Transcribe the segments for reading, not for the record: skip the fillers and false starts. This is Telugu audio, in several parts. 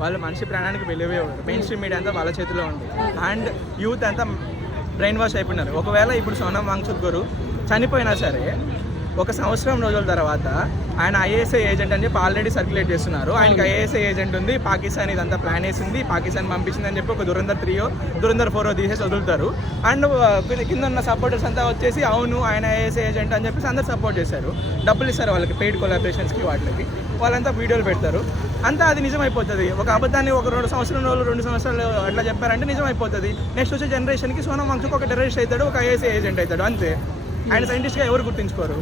వాళ్ళు మనిషి ప్రాణానికి విలువే ఉండదు. మెయిన్ స్ట్రీమ్ మీడియా అంతా వాళ్ళ చేతిలో ఉంది అండ్ యూత్ అంతా బ్రెయిన్ వాష్ అయిపోయినారు. ఒకవేళ ఇప్పుడు సోనం వాంగ్చుక్ గారు చనిపోయినా సరే 1 సంవత్సరం రోజుల తర్వాత ఆయన ఐఏఎస్ఐ ఏజెంట్ అని చెప్పి ఆల్రెడీ సర్క్యులేట్ చేస్తున్నారు. ఆయనకి ఐఏఎస్ఐ ఏజెంట్ ఉంది, పాకిస్తాన్ ఇదంతా ప్లాన్ వేసింది, పాకిస్తాన్ పంపించింది అని చెప్పి ఒక దురంధర్ 3 దురంధర్ 4 తీసేసి వదులుతారు. అండ్ కింద ఉన్న సపోర్టర్స్ అంతా వచ్చేసి అవును ఆయన ఐఏఎస్ఐ ఏజెంట్ అని చెప్పేసి అందరు సపోర్ట్ చేశారు, డబ్బులు ఇస్తారు వాళ్ళకి పెయిడ్ కొలాబరేషన్స్కి వాటికి, వాళ్ళంతా వీడియోలు పెడతారు. అంతా అది నిజమైపోతుంది. ఒక అబద్ధాన్ని ఒక 2 సంవత్సరాలు అట్లా చెప్పారంటే నిజమైపోతుంది. నెక్స్ట్ వచ్చే జనరేషన్కి సోనం వాంగ్చుక్ ఒక టెర్రరిస్ట్ అవుతాడు, ఒక ఐఏఎస్ఐ ఏజెంట్ అవుతాడు, అంతే. ఆయన సైంటిస్ట్గా ఎవరు గుర్తించుకోరు.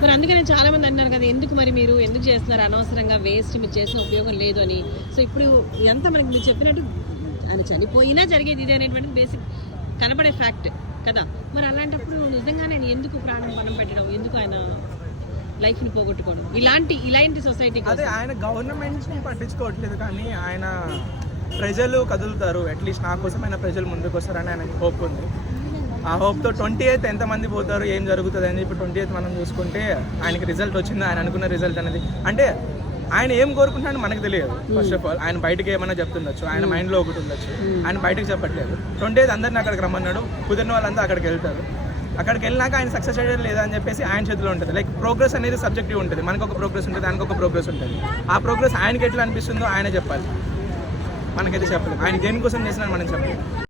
మరి అందుకనే చాలా మంది అంటారు కదా, ఎందుకు మరి మీరు ఎందుకు చేస్తున్నారు అనవసరంగా వేస్ట్, మీరు చేసిన ఉపయోగం లేదు అని. సో ఇప్పుడు ఎంత మనకి మీరు చెప్పినట్టు ఆయన చనిపోయినా జరిగేది ఇదే అనేటువంటి బేసిక్ కనబడే ఫ్యాక్ట్ కదా. మరి అలాంటప్పుడు నిజంగానే ఆయన ఎందుకు ప్రాణం పణం పెట్టడం, ఎందుకు ఆయన లైఫ్ని పోగొట్టుకోవడం, ఇలాంటి సొసైటీ? అదే ఆయన గవర్నమెంట్స్ని పట్టించుకోవట్లేదు, కానీ ఆయన ప్రజలు కదులుతారు, అట్లీస్ట్ నా కోసమైన ప్రజలు ముందుకు వస్తారని ఆయనకు హోప్ ఉంది. ఆ హోప్తో 28th ఎంతమంది పోతారు, ఏం జరుగుతుంది అని చెప్పి 28th మనం చూసుకుంటే ఆయనకి రిజల్ట్ వచ్చింది, ఆయన అనుకున్న రిజల్ట్ అనేది. అంటే ఆయన ఏం కోరుకుంటున్నాడో మనకు తెలియదు. ఫస్ట్ ఆఫ్ ఆల్ ఆయన బయటకి ఏమైనా చెప్తుండొచ్చు, ఆయన మైండ్లో ఒకటి ఉండొచ్చు, ఆయన బయటకు చెప్పట్లేదు. 28th అందరిని అక్కడికి రమ్మన్నాడు, కుదిరిన వాళ్ళంతా అక్కడికి వెళ్తారు. అక్కడికి వెళ్ళినాక ఆయన సక్సెస్ అయ్యేది లేదా అని చెప్పేసి ఆయన చేతిలో ఉంటుంది. లైక్ ప్రోగ్రెస్ అనేది సబ్జెక్టివ్ ఉంటుంది, మనకు ఒక ప్రోగ్రెస్ ఉంటుంది, ఆయనకు ఒక ప్రోగ్రెస్ ఉంటుంది. ఆ ప్రోగ్రెస్ ఆయనకి ఎట్లా అనిపిస్తుందో ఆయన చెప్పాలి, మనకైతే చెప్పలేదు. ఆయన దేనికోసం చేసినా మనం చెప్పలేదు.